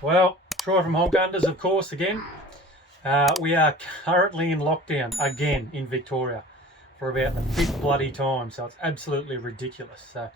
Well, Troy from Honk Unders, of course, again. We are currently in lockdown again in Victoria for about the 5th bloody time, so it's absolutely ridiculous. So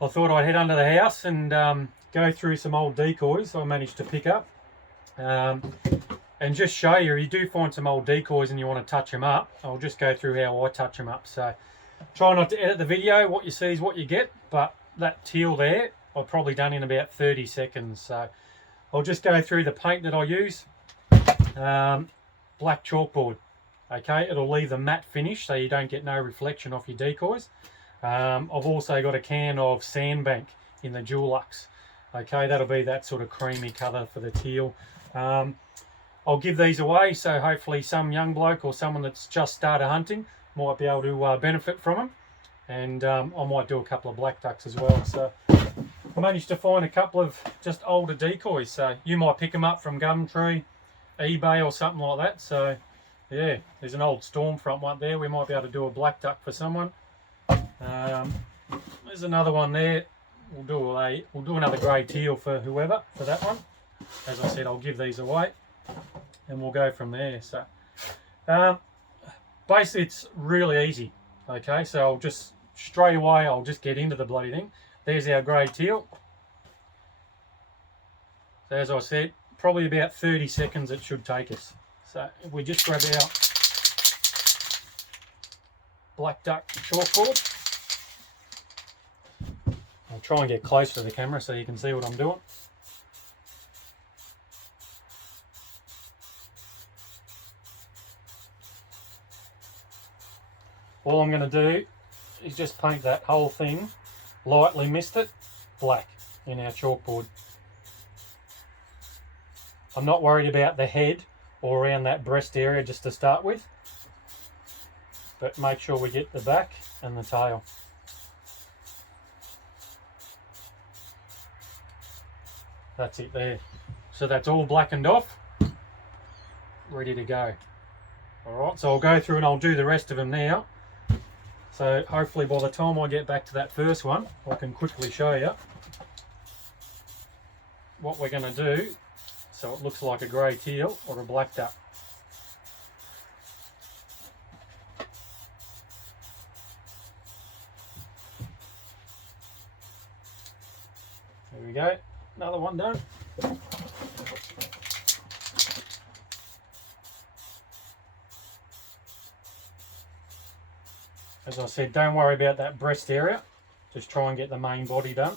I thought I'd head under the house and go through some old decoys I managed to pick up and just show you. If you do find some old decoys and you want to touch them up, I'll just go through how I touch them up. So try not to edit the video. What you see is what you get, but that teal there I've probably done in about 30 seconds. So I'll just go through the paint that I use. Black chalkboard. Okay, it'll leave the matte finish so you don't get no reflection off your decoys. I've also got a can of Sandbank in the Dulux. Okay, that'll be that sort of creamy colour for the teal. I'll give these away, so hopefully some young bloke or someone that's just started hunting might be able to benefit from them. And I might do a couple of black ducks as well. So I managed to find a couple of just older decoys, so you might pick them up from Gumtree, eBay or something like that. So yeah, there's an old Stormfront one there. We might be able to do a black duck for someone. There's another one there. We'll do another grey teal for whoever for that one. As I said, I'll give these away and we'll go from there. So basically it's really easy. Okay, so I'll just straight away I'll just get into the bloody thing. There's our grey teal. So as I said, probably about 30 seconds it should take us. So if we just grab our black duck chalkboard. I'll try and get close to the camera so you can see what I'm doing. All I'm going to do is just paint that whole thing, lightly mist it, black in our chalkboard. I'm not worried about the head or around that breast area just to start with, but make sure we get the back and the tail. That's it there. So that's all blackened off, ready to go. Alright, so I'll go through and I'll do the rest of them now. So hopefully by the time I get back to that first one, I can quickly show you what we're going to do so it looks like a grey teal or a black duck. There we go, another one done. As I said, don't worry about that breast area, just try and get the main body done.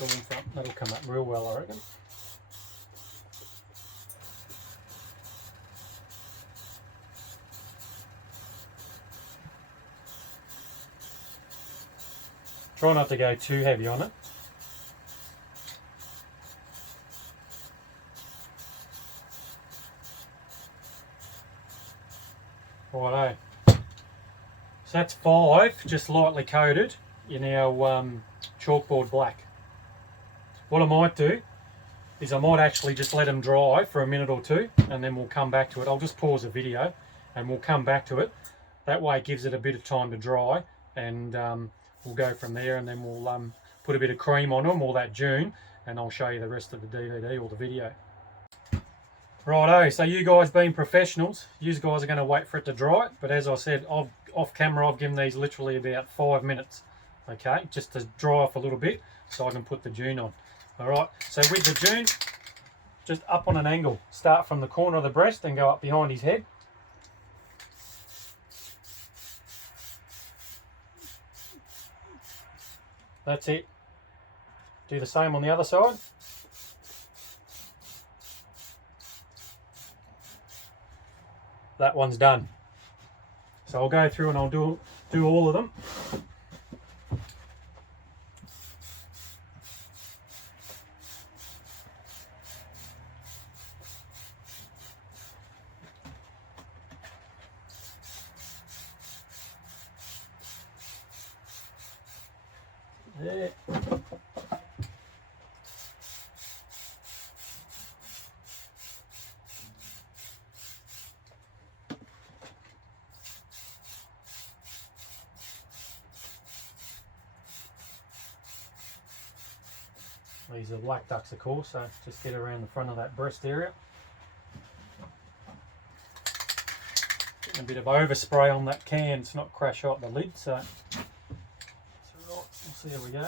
Stormfront, that'll come up real well, I reckon. Try not to go too heavy on it. Righto. So that's 5 just lightly coated in our chalkboard black. What I might do is I might actually just let them dry for a minute or two and then we'll come back to it. I'll just pause the video and we'll come back to it. That way it gives it a bit of time to dry and we'll go from there, and then we'll put a bit of cream on them, all that June, and I'll show you the rest of the DVD or the video. Righto, so you guys being professionals, you guys are going to wait for it to dry, but as I said, off camera I've given these literally about 5 minutes, okay, just to dry off a little bit so I can put the June on. Alright, so with the June, just up on an angle. Start from the corner of the breast and go up behind his head. That's it. Do the same on the other side. That one's done. So I'll go through and I'll do all of them. There. These are black ducks, of course, so just get around the front of that breast area. Getting a bit of overspray on that can to not crash out the lid, so it's alright. We'll see how we go.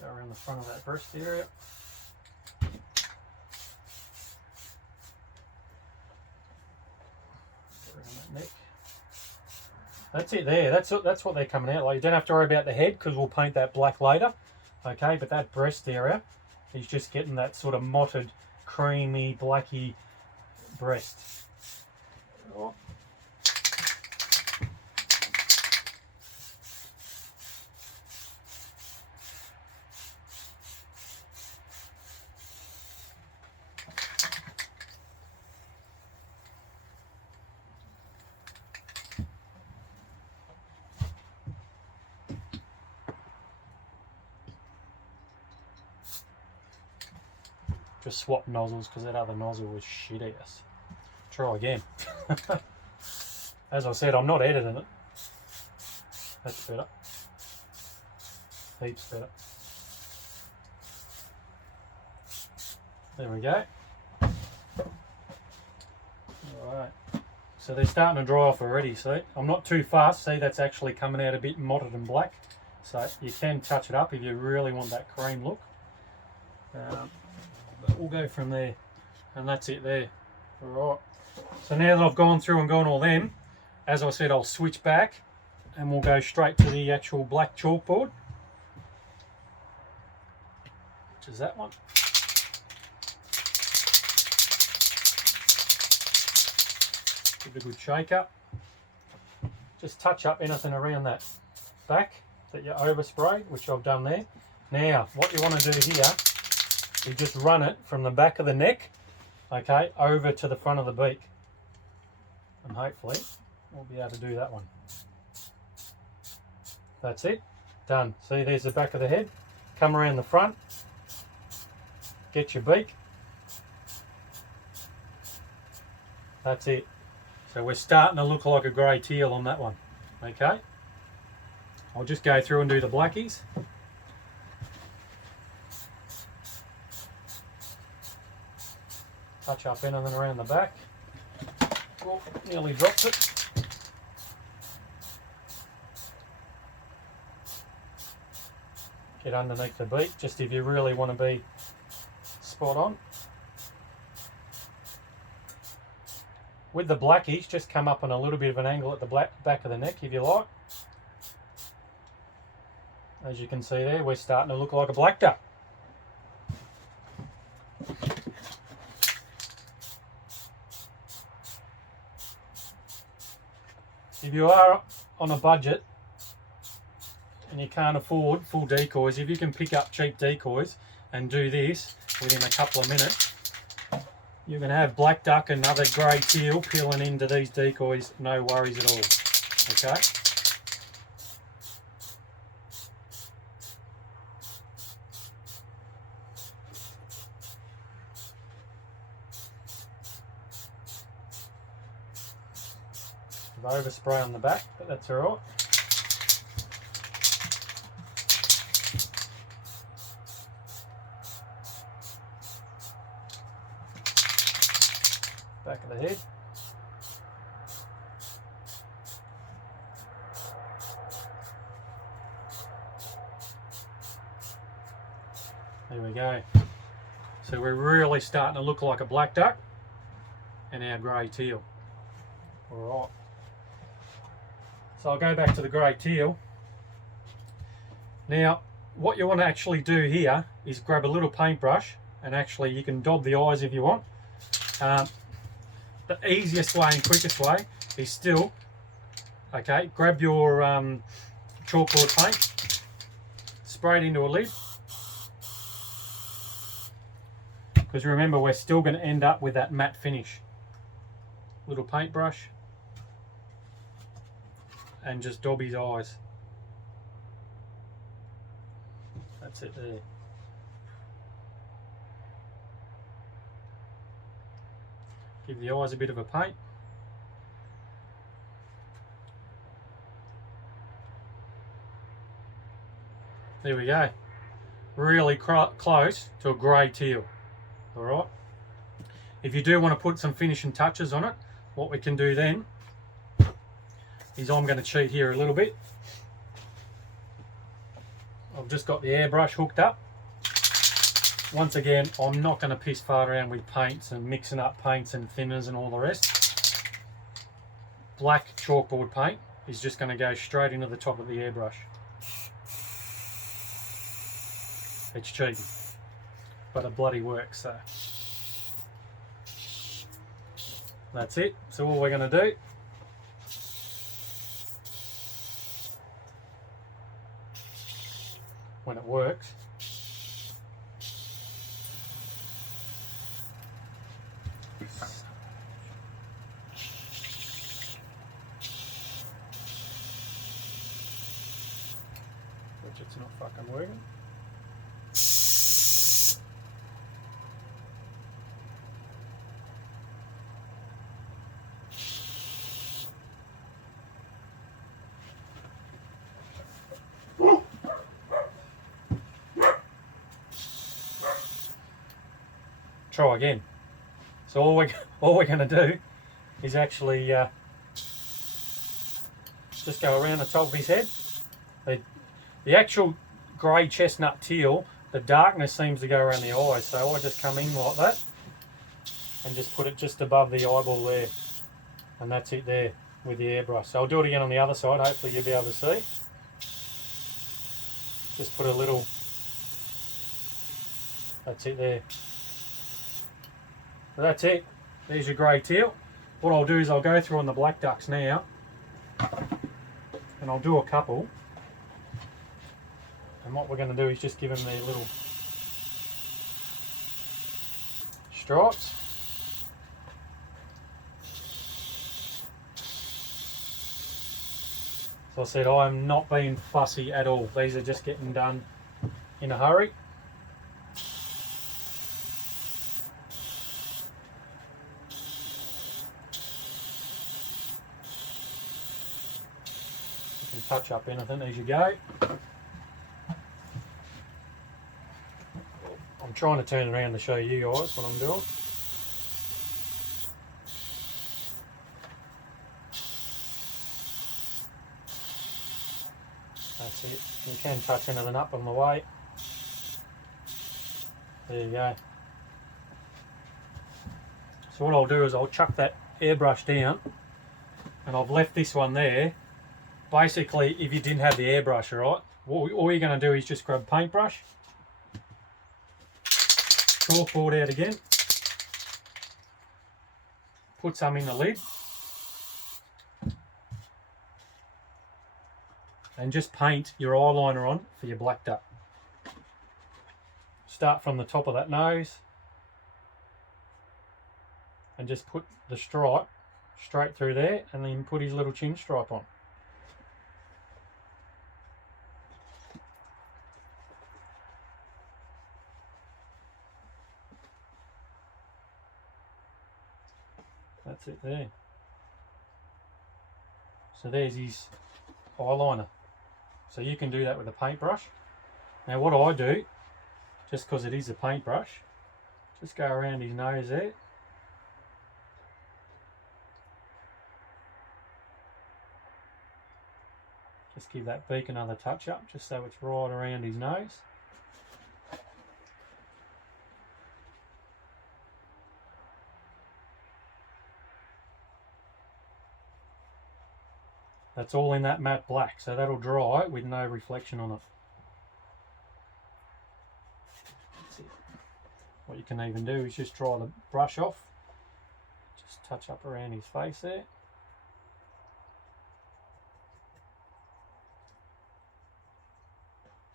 Go around the front of that breast area. Neck. That's it there. That's what they're coming out like. You don't have to worry about the head because we'll paint that black later. Okay, but that breast area is just getting that sort of mottled, creamy, blacky breast. Oh. Just swap nozzles because that other nozzle was shit ass. Try again. As I said, I'm not editing it. That's better. Heaps better. There we go. Alright. So they're starting to dry off already, see? I'm not too fast. See, that's actually coming out a bit mottled and black. So you can touch it up if you really want that cream look. But we'll go from there, and that's it there. Alright, so now that I've gone through and gone all them, as I said, I'll switch back and we'll go straight to the actual black chalkboard, which is that one. Give it a good shake up. Just touch up anything around that back that you overspray, which I've done there. Now, what you want to do here, you just run it from the back of the neck, okay, over to the front of the beak. And hopefully we'll be able to do that one. That's it. Done. See, there's the back of the head. Come around the front. Get your beak. That's it. So we're starting to look like a grey teal on that one. Okay. I'll just go through and do the blackies. Touch up anything around the back. Oh, nearly dropped it. Get underneath the beak, just if you really want to be spot on. With the blackies, just come up on a little bit of an angle at the back of the neck if you like. As you can see there, we're starting to look like a black duck. If you are on a budget and you can't afford full decoys, if you can pick up cheap decoys and do this within a couple of minutes, you can have black duck and other grey teal peeling into these decoys, no worries at all. Okay? Overspray on the back, but that's alright. Back of the head. There we go. So we're really starting to look like a black duck and our grey teal. Alright. So I'll go back to the grey teal. Now, what you want to actually do here is grab a little paintbrush, and actually you can daub the eyes if you want. The easiest way and quickest way is still, okay, grab your chalkboard paint, spray it into a lid, because remember we're still going to end up with that matte finish. Little paintbrush and just daub his eyes. That's it there. Give the eyes a bit of a paint. There we go. Really close to a grey teal. Alright. If you do want to put some finishing touches on it, what we can do then is I'm going to cheat here a little bit. I've just got the airbrush hooked up. Once again, I'm not going to piss fart around with paints and mixing up paints and thinners and all the rest. Black chalkboard paint is just going to go straight into the top of the airbrush. It's cheating, but it bloody works. So that's it. So all we're going to do when it works which it's not fucking working. Try again. So all we're going to do is actually just go around the top of his head. The actual grey chestnut teal, the darkness seems to go around the eyes, so I just come in like that and just put it just above the eyeball there, and that's it there with the airbrush. So I'll do it again on the other side, hopefully you'll be able to see. Just put a little, that's it there. So that's it. There's your grey teal. What I'll do is I'll go through on the black ducks now, and I'll do a couple. And what we're going to do is just give them their little stripes. So I said I'm not being fussy at all. These are just getting done in a hurry. You can touch up anything as you go. I'm trying to turn around to show you guys what I'm doing. That's it. You can touch anything up on the way. There you go. So what I'll do is I'll chuck that airbrush down, and I've left this one there. Basically, if you didn't have the airbrush, all you're going to do is just grab paintbrush, chalkboard out again, put some in the lid, and just paint your eyeliner on for your black duck. Start from the top of that nose and just put the stripe straight through there, and then put his little chin stripe on. That's it there. So there's his eyeliner. So you can do that with a paintbrush. Now what I do, just because it is a paintbrush, just go around his nose there. Just give that beak another touch up, just so it's right around his nose. That's all in that matte black, so that'll dry with no reflection on it. That's it. What you can even do is just dry the brush off, just touch up around his face there.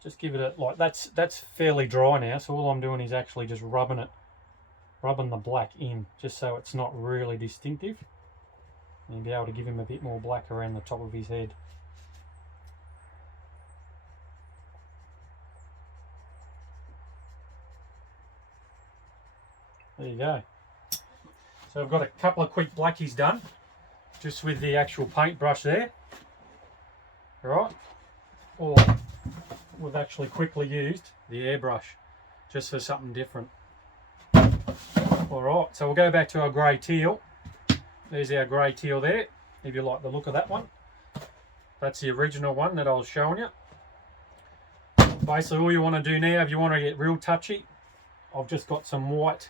Just give it a, like, that's fairly dry now, so all I'm doing is actually just rubbing it rubbing the black in just so it's not really distinctive, and be able to give him a bit more black around the top of his head. There you go. So I've got a couple of quick blackies done just with the actual paintbrush there. Right, or we've actually quickly used the airbrush just for something different. Alright, so we'll go back to our grey teal. There's our grey teal there, if you like the look of that one. That's the original one that I was showing you. Basically all you want to do now, if you want to get real touchy, I've just got some white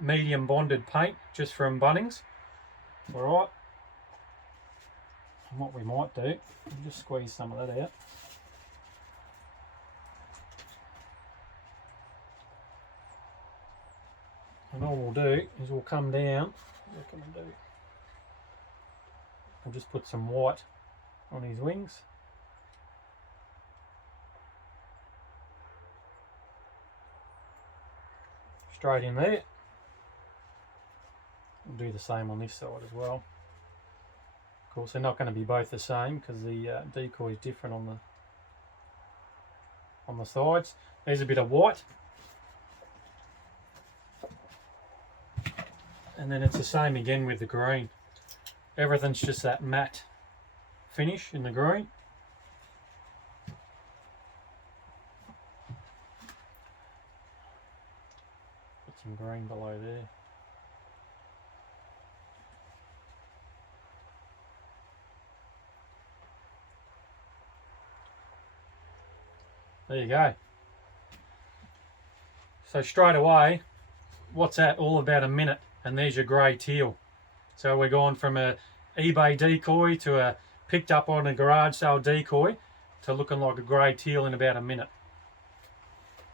medium bonded paint just from Bunnings. Alright. And what we might do, we'll just squeeze some of that out. And all we'll do is we'll come down. What can I do? I'll just put some white on his wings. Straight in there. We'll do the same on this side as well. Of course, they're not going to be both the same because the decoy is different on the sides. There's a bit of white. And then it's the same again with the green. Everything's just that matte finish in the green. Put some green below there. There you go. So straight away, what's that? All about a minute, and there's your grey teal. So we're going from a eBay decoy to a picked up on a garage sale decoy to looking like a grey teal in about a minute.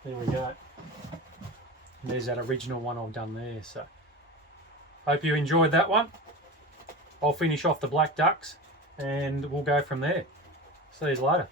There we go. And there's that original one I've done there. So hope you enjoyed that one. I'll finish off the black ducks and we'll go from there. See you later.